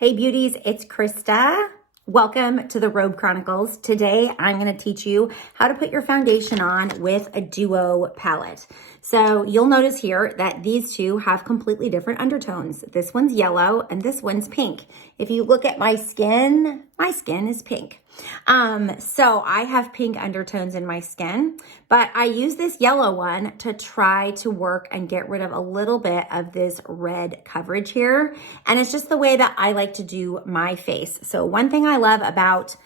Hey beauties, it's Krista. Welcome to the Robe Chronicles. Today, I'm going to teach you how to put your foundation on with a duo palette. So you'll notice here that these two have completely different undertones. This one's yellow and this one's pink. If you look at my skin is pink. So I have pink undertones in my skin, but I use this yellow one to try to work and get rid of a little bit of this red coverage here. And it's just the way that I like to do my face. So one thing I love about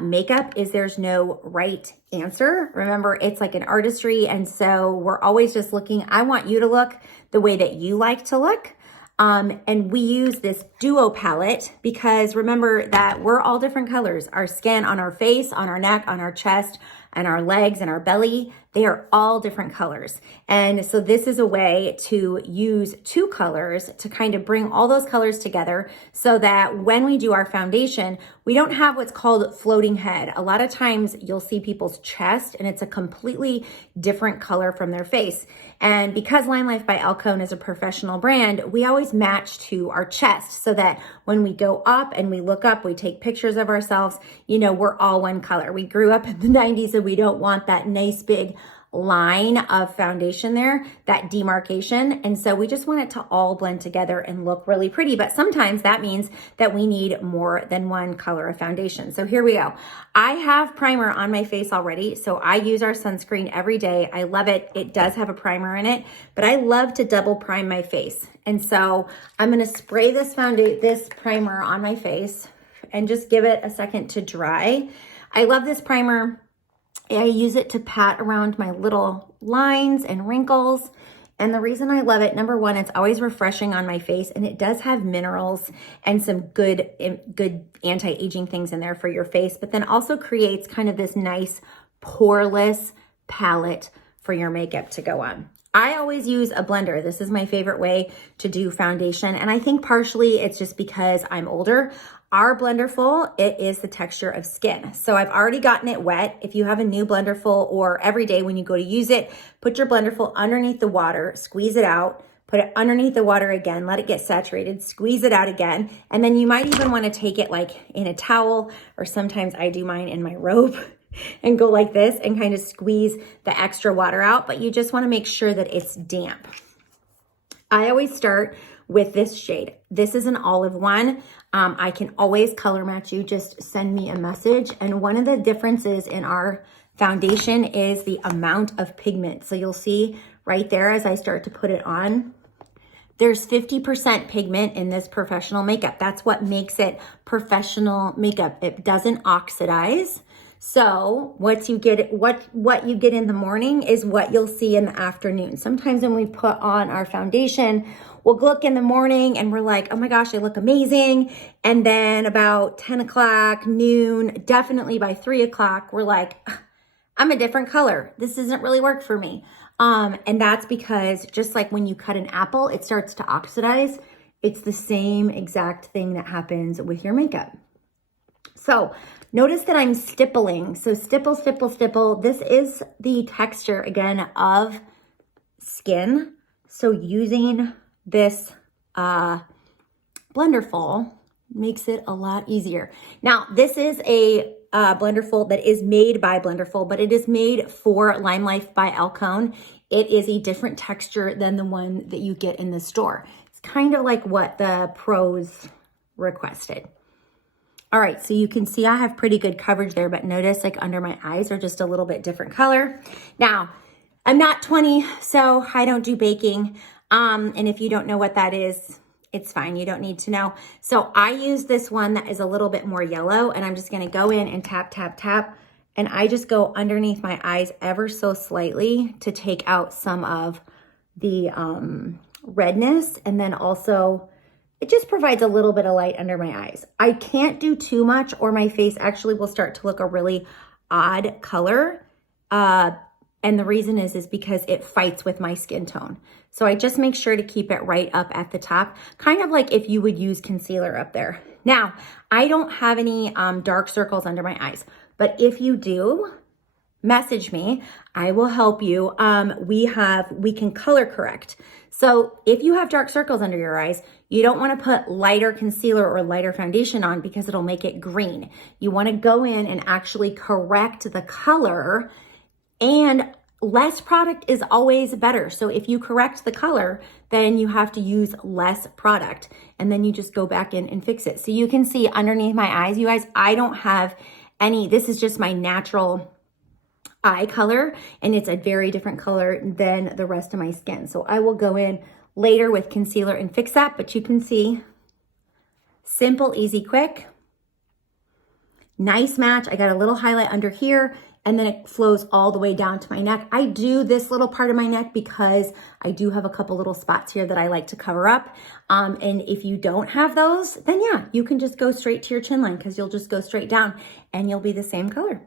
makeup is there's no right answer. Remember, it's like an artistry. And so we're always just looking, I want you to look the way that you like to look. And we use this duo palette because remember that we're all different colors. Our skin on our face, on our neck, on our chest, and our legs and our belly, they are all different colors. And so this is a way to use two colors to kind of bring all those colors together so that when we do our foundation, we don't have what's called floating head. A lot of times you'll see people's chest and it's a completely different color from their face. And because Lime Life by Alcone is a professional brand, we always match to our chest so that when we go up and we look up, we take pictures of ourselves, you know, we're all one color. We grew up in the 90s and we don't want that nice big line of foundation there, that demarcation. And so we just want it to all blend together and look really pretty. But sometimes that means that we need more than one color of foundation. So here we go. I have primer on my face already. So I use our sunscreen every day. I love it. It does have a primer in it, but I love to double prime my face. And so I'm going to spray this primer on my face and just give it a second to dry. I love this primer. I use it to pat around my little lines and wrinkles. And the reason I love it, number one, it's always refreshing on my face and it does have minerals and some good anti-aging things in there for your face, but then also creates kind of this nice poreless palette for your makeup to go on. I always use a blender. This is my favorite way to do foundation. And I think partially it's just because I'm older. Our blender full, it is the texture of skin. So I've already gotten it wet. If you have a new blender full or every day when you go to use it, put your blender full underneath the water, squeeze it out, put it underneath the water again, let it get saturated, squeeze it out again. And then you might even want to take it like in a towel, or sometimes I do mine in my robe and go like this and kind of squeeze the extra water out, but you just want to make sure that it's damp. I always start with this shade. This is an olive one. I can always color match you. Just send me a message. And one of the differences in our foundation is the amount of pigment. So you'll see right there as I start to put it on, there's 50% pigment in this professional makeup. That's what makes it professional makeup. It doesn't oxidize. So what you get in the morning is what you'll see in the afternoon. Sometimes when we put on our foundation, we'll look in the morning and we're like, oh my gosh, I look amazing. And then about 10 o'clock, noon, definitely by 3 o'clock, we're like, I'm a different color. This doesn't really work for me. And that's because just like when you cut an apple, it starts to oxidize. It's the same exact thing that happens with your makeup. So notice that I'm stippling. So stipple, stipple, stipple. This is the texture again of skin. So using this Blenderful makes it a lot easier. Now, this is a Blenderful that is made by Blenderful, but it is made for Lime Life by Alcone. It is a different texture than the one that you get in the store. It's kind of like what the pros requested. All right, so you can see I have pretty good coverage there, but notice like under my eyes are just a little bit different color. Now, I'm not 20, so I don't do baking. And if you don't know what that is, it's fine. You don't need to know. So I use this one that is a little bit more yellow, and I'm just gonna go in and tap, tap, tap. And I just go underneath my eyes ever so slightly to take out some of the redness. And then also, it just provides a little bit of light under my eyes. I can't do too much or my face actually will start to look a really odd color. And the reason is because it fights with my skin tone. So I just make sure to keep it right up at the top, kind of like if you would use concealer up there. Now, I don't have any dark circles under my eyes, but if you do, message me. I will help you. We can color correct. So if you have dark circles under your eyes, You don't want to put lighter concealer or lighter foundation on because it'll make it green. You want to go in and actually correct the color, and less product is always better. So if you correct the color, then you have to use less product, and then you just go back in and fix it. So you can see underneath my eyes, you guys, I don't have any, this is just my natural eye color, and it's a very different color than the rest of my skin. So I will go in later with concealer and fix that, but you can see simple, easy, quick, nice match. I got a little highlight under here, and then it flows all the way down to my neck. I do this little part of my neck because I do have a couple little spots here that I like to cover up. And if you don't have those, then yeah, you can just go straight to your chin line because you'll just go straight down and you'll be the same color.